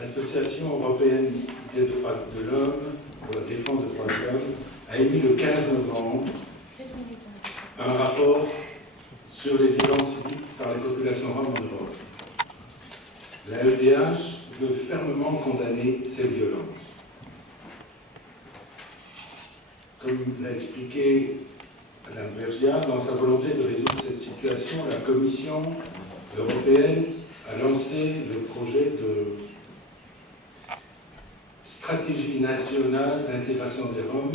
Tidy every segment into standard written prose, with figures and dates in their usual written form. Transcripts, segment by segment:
l'Association européenne des droits de l'homme, pour la défense des droits de l'homme, a émis le 15 novembre un rapport sur les violences subies par les populations roms en Europe. La EDH veut fermement condamner ces violences. Comme l'a expliqué Mme Vergiat, dans sa volonté de résoudre cette situation, la Commission européenne a lancé le projet de stratégie nationale d'intégration des Roms,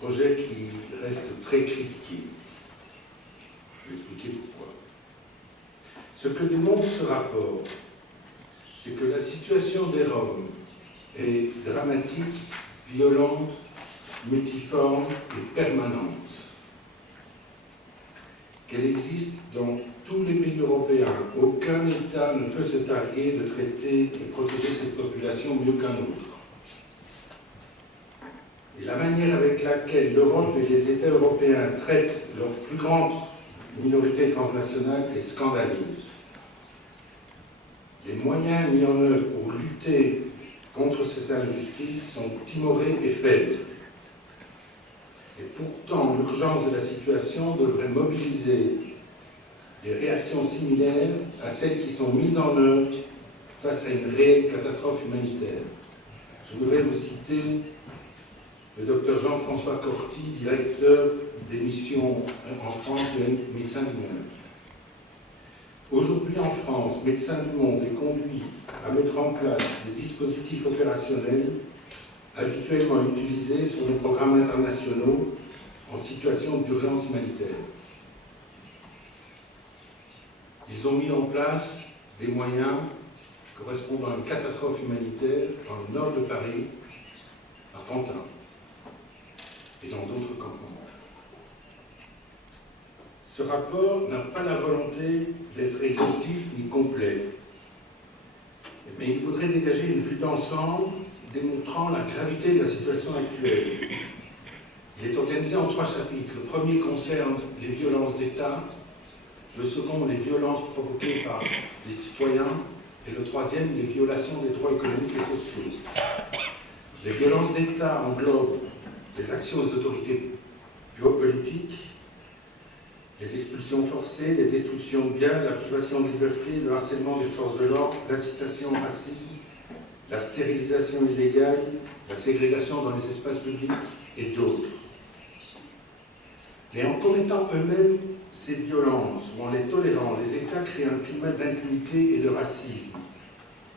projet qui reste très critiqué. Je vais expliquer pourquoi. Ce que démontre ce rapport, c'est que la situation des Roms est dramatique, violente, multiforme et permanente. Qu'elle existe dans tous les pays européens. Aucun État ne peut se targuer de traiter et protéger cette population mieux qu'un autre. Et la manière avec laquelle l'Europe et les États européens traitent leur plus grande minorité transnationale est scandaleuse. Les moyens mis en œuvre pour lutter contre ces injustices sont timorés et faibles. Et pourtant, l'urgence de la situation devrait mobiliser des réactions similaires à celles qui sont mises en œuvre face à une réelle catastrophe humanitaire. Je voudrais vous citer le docteur Jean-François Corti, directeur des missions en France de Médecins du Monde. Aujourd'hui en France, Médecins du Monde est conduit à mettre en place des dispositifs opérationnels habituellement utilisés sur les programmes internationaux en situation d'urgence humanitaire. Ils ont mis en place des moyens correspondant à une catastrophe humanitaire dans le nord de Paris, à Pantin, et dans d'autres campements. Ce rapport n'a pas la volonté d'être exhaustif ni complet, mais il faudrait dégager une vue d'ensemble démontrant la gravité de la situation actuelle. Il est organisé en 3 chapitres. Le premier concerne les violences d'État, le second les violences provoquées par des citoyens, et le troisième les violations des droits économiques et sociaux. Les violences d'État englobent les actions des autorités politiques, les expulsions forcées, les destructions de biens, la privation de liberté, le harcèlement des forces de l'ordre, l'incitation au racisme, la stérilisation illégale, la ségrégation dans les espaces publics et d'autres. Et en commettant eux-mêmes ces violences ou en les tolérant, les États créent un climat d'impunité et de racisme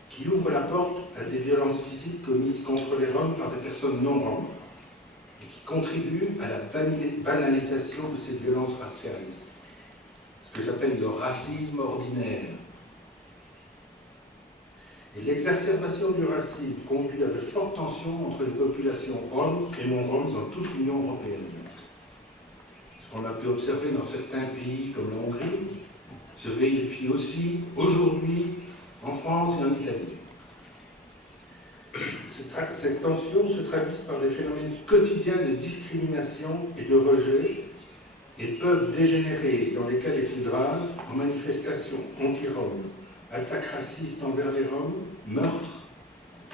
qui ouvre la porte à des violences physiques commises contre les Roms par des personnes non roms et qui contribuent à la banalisation de ces violences raciales, ce que j'appelle le racisme ordinaire. Et l'exacerbation du racisme conduit à de fortes tensions entre les populations roms et non-roms dans toute l'Union européenne. Ce qu'on a pu observer dans certains pays comme la Hongrie se vérifie aussi aujourd'hui en France et en Italie. Ces tensions se traduisent par des phénomènes quotidiens de discrimination et de rejet et peuvent dégénérer, dans les cas les plus graves, en manifestations anti-roms, attaques racistes envers les Roms, meurtres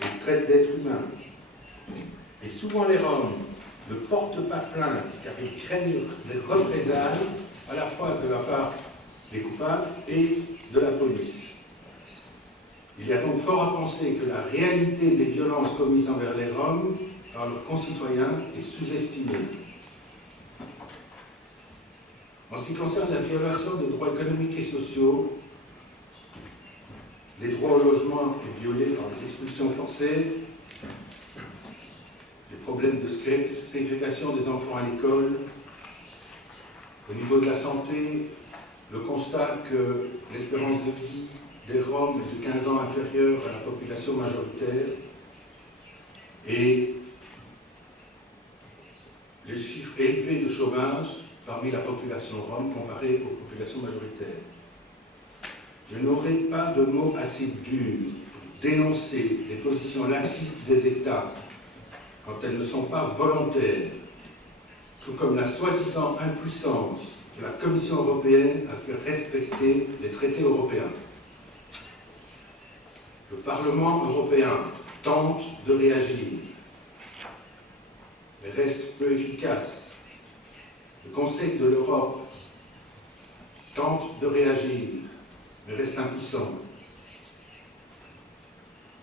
et traite d'êtres humains. Et souvent les Roms ne portent pas plainte car ils craignent des représailles à la fois de la part des coupables et de la police. Il y a donc fort à penser que la réalité des violences commises envers les Roms par leurs concitoyens est sous-estimée. En ce qui concerne la violation des droits économiques et sociaux, les droits au logement est violé par les expulsions forcées, les problèmes de ségrégation des enfants à l'école. Au niveau de la santé, le constat que l'espérance de vie des Roms est de 15 ans inférieure à la population majoritaire et les chiffres élevés de chômage parmi la population rom comparée aux populations majoritaires. Je n'aurai pas de mots assez durs pour dénoncer les positions laxistes des États quand elles ne sont pas volontaires, tout comme la soi-disant impuissance de la Commission européenne à faire respecter les traités européens. Le Parlement européen tente de réagir, mais reste peu efficace. Le Conseil de l'Europe tente de réagir, mais reste impuissant.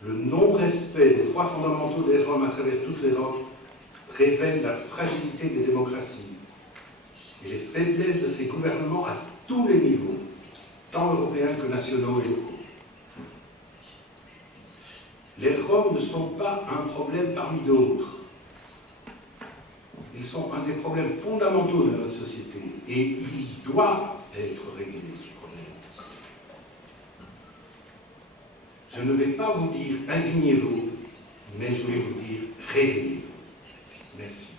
Le non-respect des droits fondamentaux des Roms à travers toute l'Europe révèle la fragilité des démocraties et les faiblesses de ces gouvernements à tous les niveaux, tant européens que nationaux et locaux. Les Roms ne sont pas un problème parmi d'autres. Ils sont un des problèmes fondamentaux de notre société et ils doivent être réglés, ce problème. Je ne vais pas vous dire indignez-vous, mais je vais vous dire réveillez-vous. Merci.